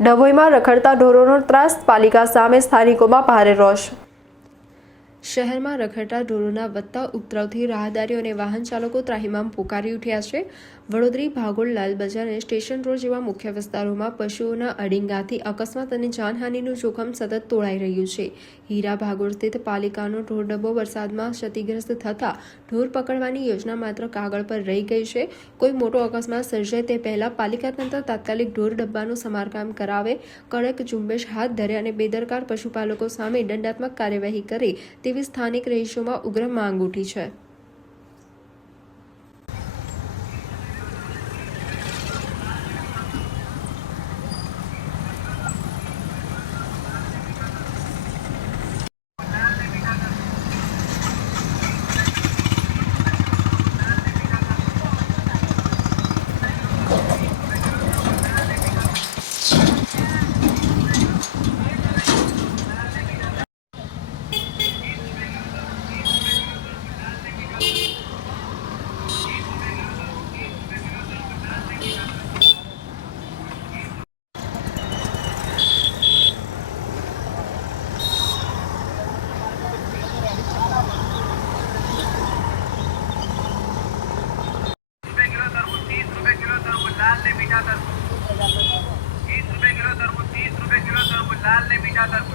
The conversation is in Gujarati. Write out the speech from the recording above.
ડભોઈમાં રખડતા ઢોરોનો ત્રાસ, પાલિકા સામે સ્થાનિકોમાં ભારે રોષ। શહેરમાં રખડતા ઢોરોના વધતા ઉપદ્રવથી રાહદારીઓ અને વાહન ચાલકો ત્રાહિમામ પોકારી ઉઠ્યા છે। વડોદરી, ભાગોળ, લાલ બજાર અને સ્ટેશન રોડ જેવા મુખ્ય વિસ્તારોમાં પશુઓના અડિંગાથી અકસ્માત અને જાનહાનિનું જોખમ સતત તોળાઈ રહ્યું છે। હીરા ભાગોળ સ્થિત પાલિકાનો ઢોર ડબ્બો વરસાદમાં ક્ષતિગ્રસ્ત થતાં ઢોર પકડવાની યોજના માત્ર કાગળ પર રહી ગઈ છે। કોઈ મોટો અકસ્માત સર્જાય તે પહેલા પાલિકા તંત્ર તાત્કાલિક ઢોર ડબ્બાનું સમારકામ કરાવે, કડક ઝુંબેશ હાથ ધરે અને બેદરકાર પશુપાલકો સામે દંડાત્મક કાર્યવાહી કરે તેવી સ્થાનિક રહીશોમાં ઉગ્ર માંગ ઉઠી છે। लाल ने मीठा तरबूज, 30 रुपए किलो तरबूज, 30 रुपए किलो तरबूज, लाल ने मीठा तरबूज।